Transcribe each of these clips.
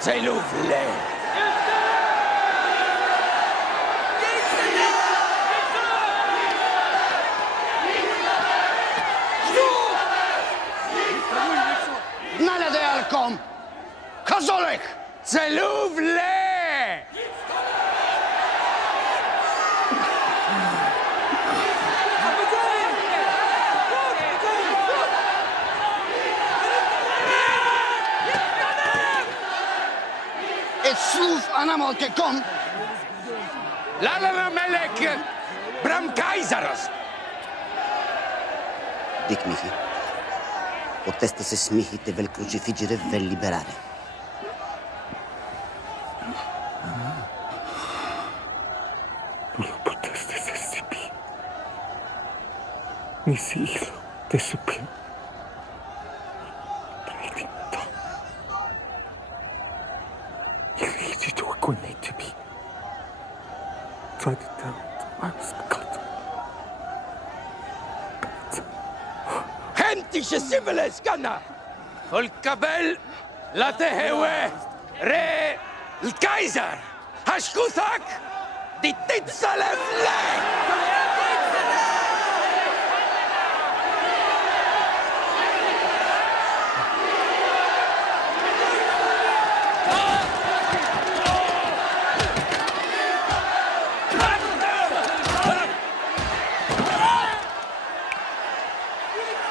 s'il vous plaît. Näljateelkom! Kazolek! S'il vous plaît. Et sluf anamalke kom! Lallana Melek Bram Kaisaros. Dic mihi, poteste se smihite vel crucifiggere vel liberare. Non lo poteste se sipi. Nisi ilo te supim. Predicto. Il rigito a conete bi. Traditam aspectato. Hentische Sibiles Ganna. Holkabel la Tehewe Re Kaiser. Hashkuthak di Titsalef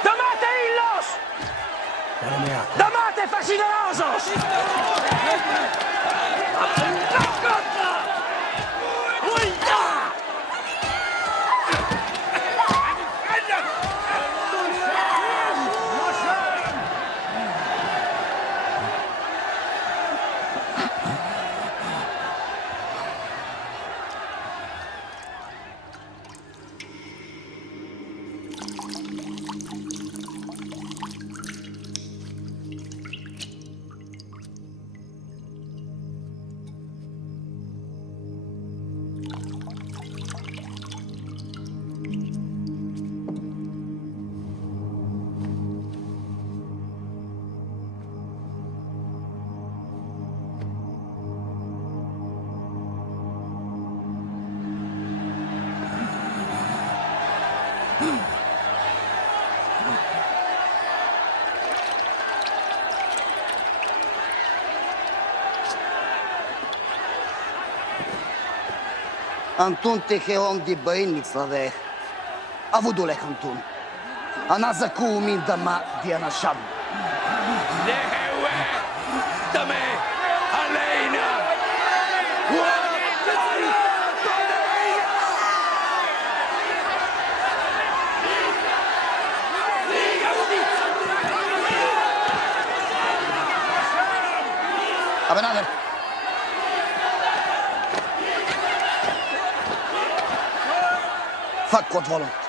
Damate illos! Damate fascinerosos! Antun teheon di băinița de avudule Antun. Anaza cu minda ma di anasham. Tehewe Dame Aleina. Abenader. Fac cot volunt.